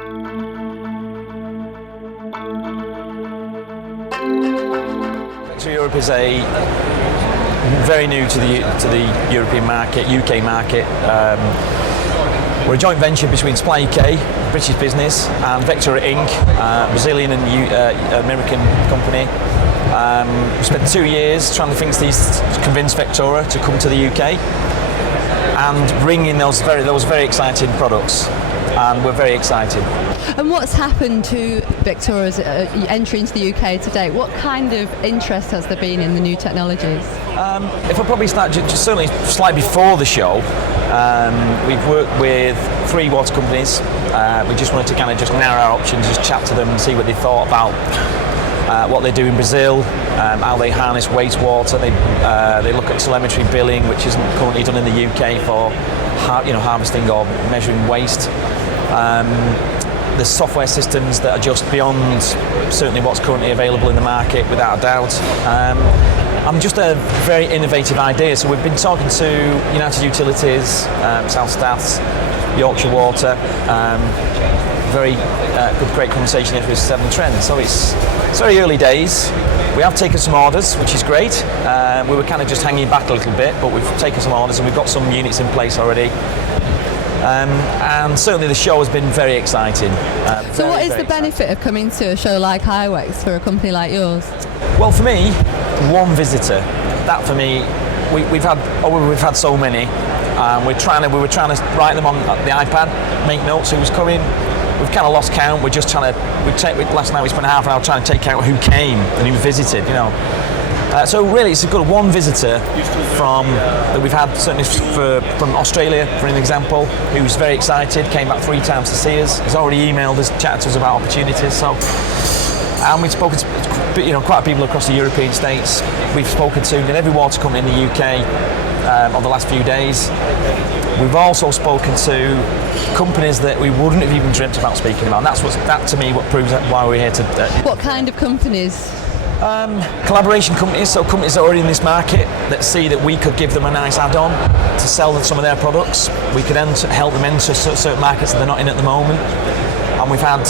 So Europe is very new to the European market, UK market. We're a joint venture between Supply UK, British business, and Vectora Inc., Brazilian and American company. We spent 2 years trying to convince Vectora to come to the UK and bring in those very exciting products, and we're very excited. And what's happened to Vectora's entry into the UK today? What kind of interest has there been in the new technologies? If I probably start just certainly slightly before the show, we've worked with 3 water companies. We just wanted to kind of just narrow our options, just chat to them and see what they thought about what they do in Brazil, how they harness wastewater. They look at telemetry billing, which isn't currently done in the UK for harvesting or measuring waste. The software systems that are just beyond certainly what's currently available in the market, without a doubt. And just a very innovative idea. So we've been talking to United Utilities, South Staths, Yorkshire Water. Very great conversation here with Severn Trent. So it's very early days. We have taken some orders, which is great. We were kind of just hanging back a little bit, but we've taken some orders and we've got some units in place already. And certainly the show has been very exciting. So what is the benefit of coming to a show like Highways for a company like yours? Well, for me, one visitor. That for me, we've had so many. We were trying to write them on the iPad, make notes who was coming. We've kind of lost count. We're just trying to. Last night we spent half an hour trying to take out who came and who visited. So really, it's a good one visitor that we've had certainly from Australia, for an example, who's very excited, came back 3 times to see us. He's already emailed us, chatted to us about opportunities. So, and we've spoken to quite a few people across the European states. We've spoken to every water company in the UK over the last few days. We've also spoken to companies that we wouldn't have even dreamt about speaking about. And that to me what proves why we're here today. What kind of companies? Collaboration companies, so companies that are already in this market that see that we could give them a nice add-on to sell them some of their products. We could help them enter certain markets that they're not in at the moment. And we've had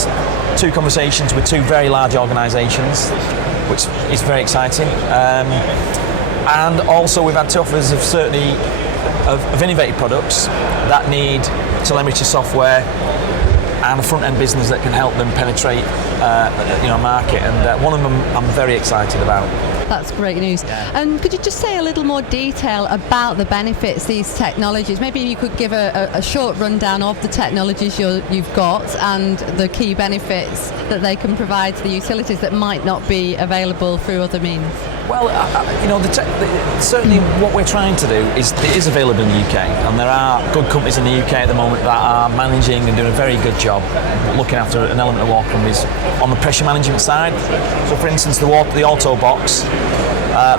2 conversations with 2 very large organisations, which is very exciting. And also we've had 2 offers of innovative products that need telemetry software and a front-end business that can help them penetrate a market, and one of them I'm very excited about. That's great news. Yeah. And could you just say a little more detail about the benefits these technologies? Maybe you could give a short rundown of the technologies you've got and the key benefits that they can provide to the utilities that might not be available through other means. Well, certainly what we're trying to do is it is available in the UK, and there are good companies in the UK at the moment that are managing and doing a very good job looking after an element of water companies on the pressure management side. So, for instance, the Auto Box.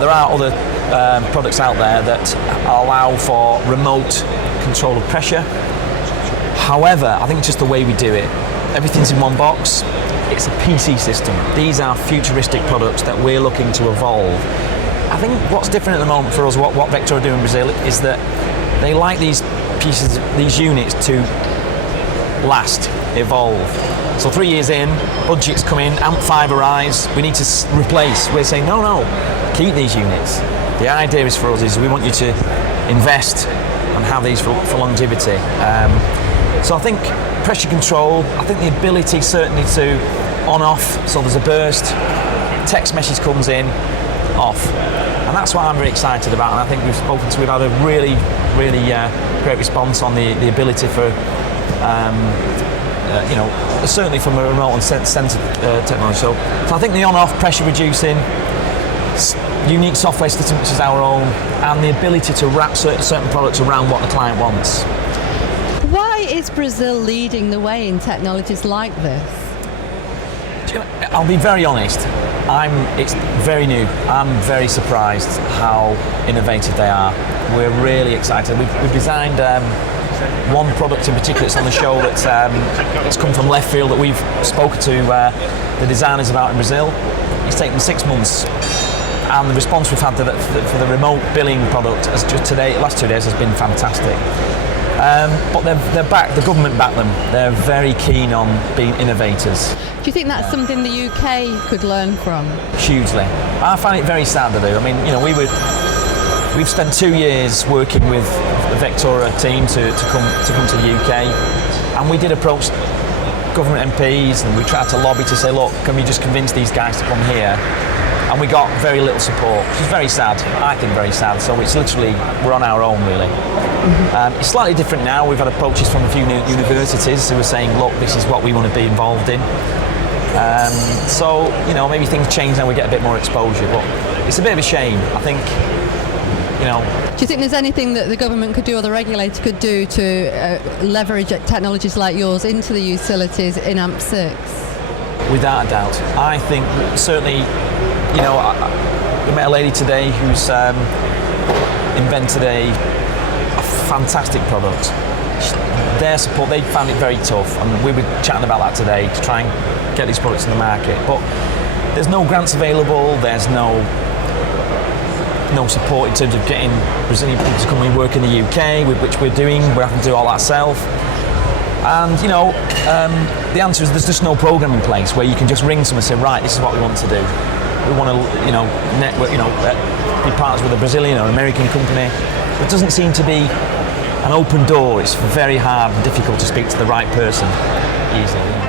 There are other products out there that allow for remote control of pressure. However, I think it's just the way we do it. Everything's in one box. It's a PC system. These are futuristic products that we're looking to evolve. I think what's different at the moment for us, what Vectora do in Brazil, is that they like these units to last, evolve. So 3 years in, budgets come in, AMP5 arise, we need to replace. We're saying, no, keep these units. The idea is for us is we want you to invest and have these for longevity. So I think pressure control, I think the ability certainly to on-off, so there's a burst, text message comes in, off. And that's what I'm very excited about, and I think we've had a really great response on the ability for, certainly from a remote and sensor technology. So I think the on-off pressure reducing, unique software system which is our own, and the ability to wrap certain products around what the client wants. Why is Brazil leading the way in technologies like this? I'll be very honest, it's very new. I'm very surprised how innovative they are. We're really excited. We've designed one product in particular that's on the show that's come from left field that we've spoken to the designers about in Brazil. It's taken 6 months. And the response we've had for the remote billing product last 2 days has been fantastic. But they're back. The government back them. They're very keen on being innovators. Do you think that's something the UK could learn from? Hugely. I find it very sad to do. I mean, we've spent 2 years working with the Vectora team to come to the UK, and we did approach government MPs and we tried to lobby to say, look, can we just convince these guys to come here? And we got very little support, which is very sad. I think very sad. So it's literally, we're on our own really. It's slightly different now. We've had approaches from a few universities who are saying, look, this is what we want to be involved in. So, maybe things change now, we get a bit more exposure, but it's a bit of a shame. I think, Do you think there's anything that the government could do or the regulator could do to leverage technologies like yours into the utilities in AMP6? Without a doubt. I think certainly, we met a lady today who's invented a fantastic product. Their support, they found it very tough, and we were chatting about that today to try and get these products in the market. But there's no grants available, there's no support in terms of getting Brazilian people to come and work in the UK, which we're doing. We're having to do all that ourselves. And the answer is there's just no program in place where you can just ring someone and say, right, this is what we want to do. We want to, network, be partners with a Brazilian or American company. There doesn't seem to be an open door. It's very hard and difficult to speak to the right person easily.